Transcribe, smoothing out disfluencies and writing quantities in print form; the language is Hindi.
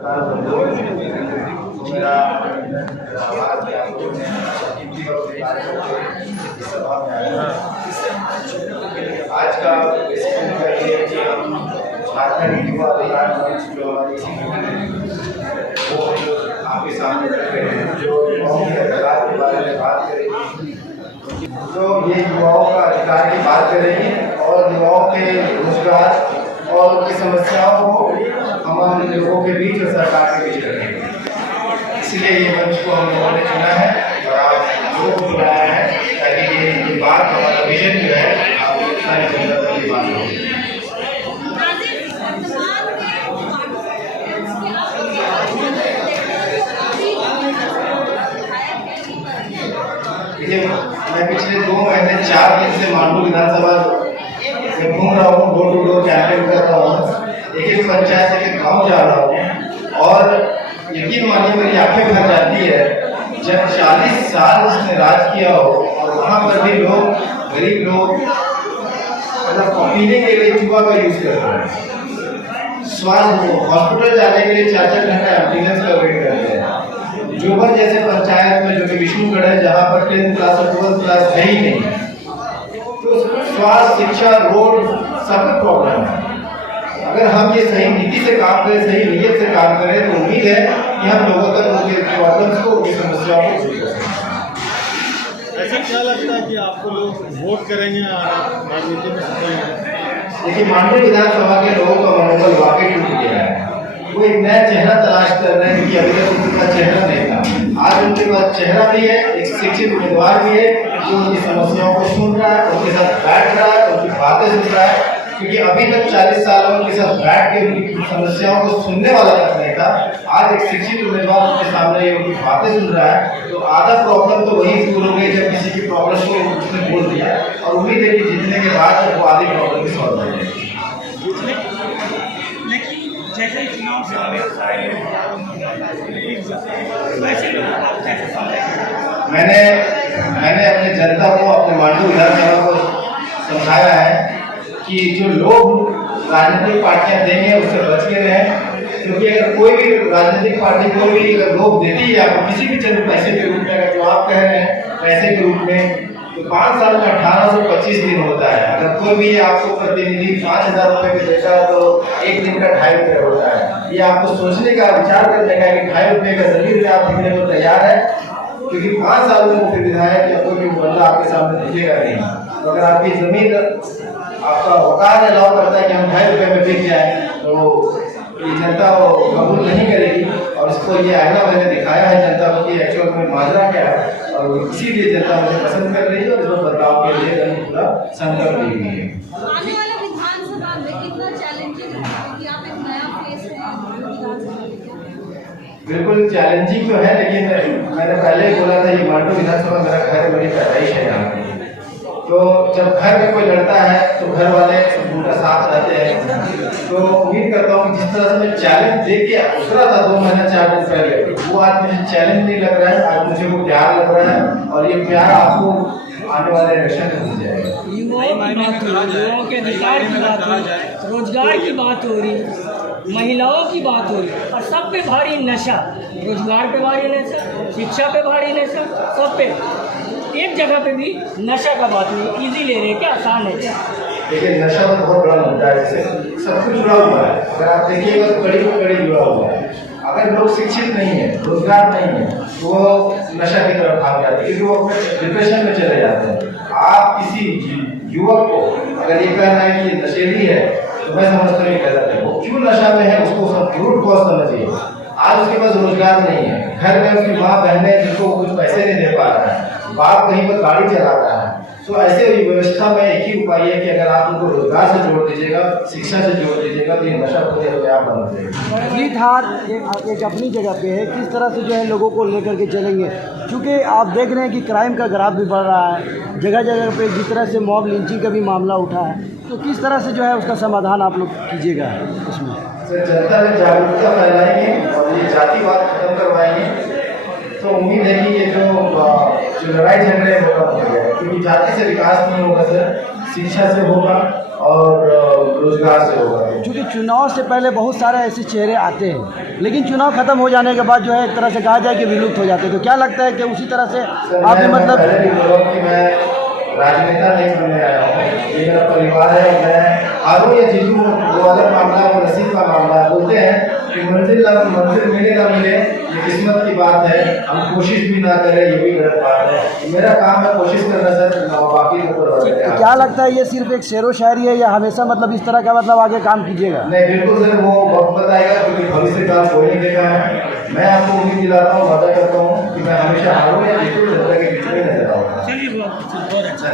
मेरा आवाज क्या कीमती वक्त निकाल करके इस सभा में आया। आज का बेसिक मुद्दा ये है कि हम झारखंड युवा अधिकार मंच जो हमारी वो आपके सामने रख रहे हैं, जो युवाओं के अधिकार के बारे में बात करेंगे, जो ये युवाओं का अधिकार की बात करेंगे और युवाओं के रोजगार और उनकी समस्याओं को हमारे लोगों के बीच और सरकार के बीच रखेंगे। इसलिए ये मंच को हम लोगों ने चुना है और आप लोगों को बुलाया है ताकि ये बात हमारा विजन जो है आप सारी जनता तक ये बात हो। देखिए, मैं पिछले 2 महीने 4 दिन से मांडू विधानसभा में घूम रहा हूँ, डोर टू डोर कैंपेन कर रहा हूँ, एक पंचायत से एक गाँव जा रहा हूँ और यकीन मानिए मेरी आंखें भर जाती है जब 40 साल उसने राज किया हो और वहाँ पर भी लोग, गरीब लोग मतलब पीने के लिए चूहा का यूज कर रहे हैं, स्वास्थ्य हॉस्पिटल जाने के लिए 4-4 घंटा एम्बुलेंस का वेट करते हैं। जोबर जैसे पंचायत में जो कि विष्णुगढ़ है जहाँ पर 10th क्लास और 12th क्लास है ही नहीं, तो स्वास्थ्य, शिक्षा, रोड सब प्रॉब्लम है। अगर हम ये सही नीति से काम करें, सही नीयत से काम करें तो उम्मीद है कि हम लोगों तक उनके प्रॉब्लम्स को, उनकी समस्याओं को दूर कर सकें। ऐसा क्या लगता है कि आपको लोग वोट करेंगे राजनीति में सकेंगे? देखिए, मांडू विधानसभा के लोगों का मनोबल वाकई टूट गया है। वो एक नया चेहरा तलाश कर रहे हैं क्योंकि अभी तक उनका चेहरा नहीं था। आज उनके पास चेहरा भी है, एक शिक्षित उम्मीदवार भी है जो उनकी समस्याओं को सुन रहा है, उनके साथ बैठ रहा है, उनकी बातें सुन रहा है, क्योंकि अभी तक 40 सालों उनके साथ बैठ के उनकी समस्याओं को सुनने वाला तक नहीं था। आज एक शिक्षित उम्मीदवार उनके सामने उनकी बातें सुन रहा है, तो आधा प्रॉब्लम तो वही दूर हो गई जब किसी की प्रॉब्लम को उसने बोल दिया और उम्मीद है कि जीतने के बाद वो आधी प्रॉब्लम भी सॉल्व हो जाएगी। जैसे चुनाव से मैंने अपने जनता को, अपने मांडू विधानसभा को समझाया है कि जो लोग राजनीतिक पार्टियां देंगे उससे बच के रहें, क्योंकि अगर कोई भी राजनीतिक पार्टी कोई भी अगर लोग देती है आपको किसी भी चंद पैसे के रूप में, अगर जो आप कह रहे हैं पैसे के रूप में, तो 5 साल में 1825 दिन होता है। अगर कोई भी आपको प्रतिनिधि 5000 रुपये भी देता है तो एक दिन का 2.5 रुपये होता है। ये आपको सोचने का, विचार करने का कि 2.5 रुपये का जमीन में आप देने को तैयार है, क्योंकि 5 साल में मुख्य विधायक या कोई भी बंदा आपके सामने दिखेगा नहीं। तो अगर आपकी जमीन आपका औकात अलाउ करता है कि हम 2.5 रुपये में बिक जाए तो ये जनता कबूल नहीं करेगी। और इसको ये आईना मैंने दिखाया है जनता को कि एक्चुअल में माजरा क्या है, और इसीलिए जनता मुझे पसंद कर रही है और इसमें बदलाव के लिए मैंने पूरा संकल्प ली हुई है। आने वाले विधानसभा में कितना चैलेंजिंग है कि आप एक नया फेस है? बिल्कुल चैलेंजिंग तो है, लेकिन मैंने पहले ही बोला था ये मांडू विधानसभा मेरा घर, मेरी पैदाइश है यहाँ की। तो जब घर में कोई लड़ता है तो घर वाले उनका साथ रहते हैं। तो उम्मीद करता हूँ कि जिस तरह से मैं चैलेंज दे के उतरा था 2 महीना 4 दिन पहले, वो आज मुझे चैलेंज नहीं लग रहा है, आज मुझे वो प्यार लग रहा है और ये प्यार आपको आने वाले इलेक्शन में मिल जाएगा। युवाओं के अधिकार की बात हो रही, रोजगार की बात हो रही, महिलाओं की बात हो रही और सब पे भारी नशा, रोजगार पे भारी नशा, शिक्षा पे भारी नशा, सब पे एक जगह पे भी नशा का बात नहीं। इजी ले रहे क्या, आसान है क्या? देखिए, नशा तो बहुत बड़ा मुद्दा है, जैसे सब कुछ जुड़ा हुआ है। अगर आप देखिएगा तो कड़ी को कड़ी जुड़ा हुआ है। अगर लोग शिक्षित नहीं है, रोजगार नहीं है, तो वो नशा की तरफ भाग जाते हैं, क्योंकि वो अपने डिप्रेशन में चले जाते हैं। आप किसी युवक को अगर ये कहना है कि ये नशेली है तो मैं समझता हूँ गलत है। वो क्यों नशा में है उसको सब रूट कॉज समझिए। आज उसके पास रोजगार नहीं है, घर में उसकी माँ बहनें जिनको कुछ पैसे नहीं दे पा रहा है, बाप कहीं पर गाड़ी चला रहा है। तो ऐसे व्यवस्था में एक ही उपाय है कि अगर आप उनको रोजगार से जोड़ दीजिएगा, शिक्षा से जोड़ दीजिएगा, तो ये नशा पूरे अपने आप बंद हो जाएगा। जीत हार एक अपनी जगह पे है, किस तरह से जो है लोगों को लेकर के चलेंगे, क्योंकि आप देख रहे हैं कि क्राइम का ग्राफ भी बढ़ रहा है, जगह जगह पे जिस तरह से मॉब लिंचिंग का भी मामला उठा है, तो किस तरह से जो है उसका समाधान आप लोग कीजिएगा उसमें? सर, जनता में जागरूकता फैलाएंगे और ये जातिवाद खत्म करवाएंगे तो उम्मीद है कि ये जो लड़ाई झगड़े होगा, क्योंकि जाति से विकास नहीं होगा सर, शिक्षा से होगा, और रोजगार से होगा। क्योंकि चुनाव से पहले बहुत सारे ऐसे चेहरे आते हैं, लेकिन चुनाव खत्म हो जाने के बाद जो है एक तरह से कहा जाए कि विलुप्त हो जाते हैं। तो क्या लगता है कि उसी तरह से सर, आप भी मैं मतलब पहले भी बोला कि मैं राजनेता नहीं बनने आया हूँ, ये मेरा परिवार है। मैं हारून या जीजू वो अलग मामला है, वो नसीब का मामला है। बोलते हैं कि मंजिल मिले ना मिले ये किस्मत की बात है, हम कोशिश भी ना करें ये भी गलत बात है। मेरा काम है कोशिश करना सर, बाकी ऊपर वाले तो हैं। क्या लगता है ये सिर्फ एक शेरो शायरी है या हमेशा मतलब इस तरह का मतलब आगे काम कीजिएगा? नहीं, बिल्कुल सर, वो वक्त बताएगा, क्योंकि भविष्य काल कोई नहीं देखा है। मैं आपको उम्मीद दिलाता हूँ, वादा करता हूँ कि मैं हमेशा हारूं या जीतूं, जनता के बीच में नजर आऊँगा। चलिए बहुत अच्छा।